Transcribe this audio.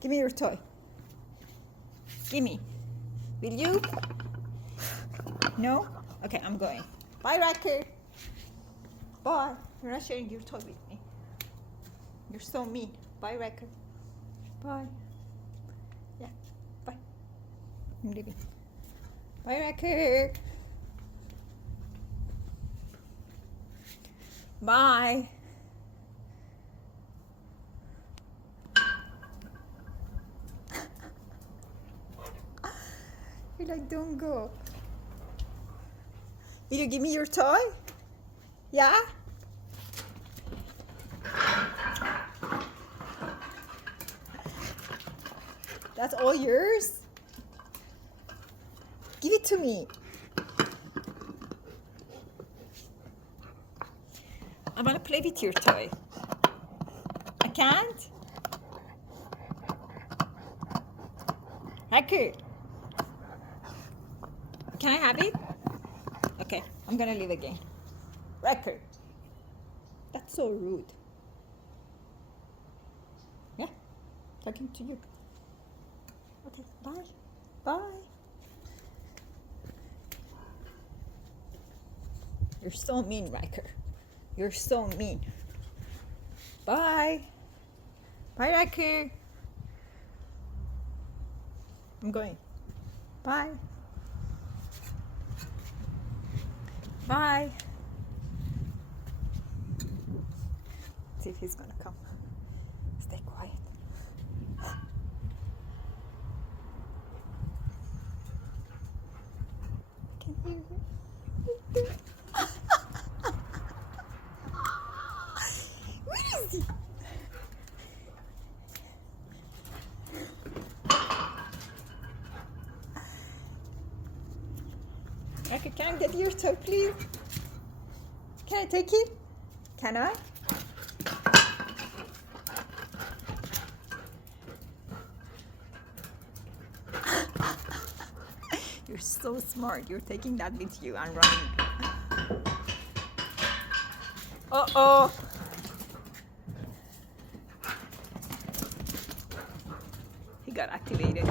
Give me your toy. Give me. Will you? No? Okay, I'm going. Bye, Ryker. Bye. You're not sharing your toy with me. You're so mean. Bye, Ryker. Bye. Yeah, bye. I'm leaving. Bye, Ryker. Bye. You're like, don't go. Will you give me your toy? Yeah? That's all yours? Give it to me. I want to play with your toy. I can't? Ryker. Can I have it? Okay, I'm gonna leave again. Ryker. That's so rude. Yeah, talking to you. Okay, bye. Bye. You're so mean, Ryker. You're so mean. Bye. Bye, Ryker. I'm going. Bye. Bye. See if he's gonna come. Stay quiet. Can you hear him? Where is he? Okay, can I get your toy, please? Can I take it? Can I? You're so smart. You're taking that with you and running. Uh-oh. He got activated.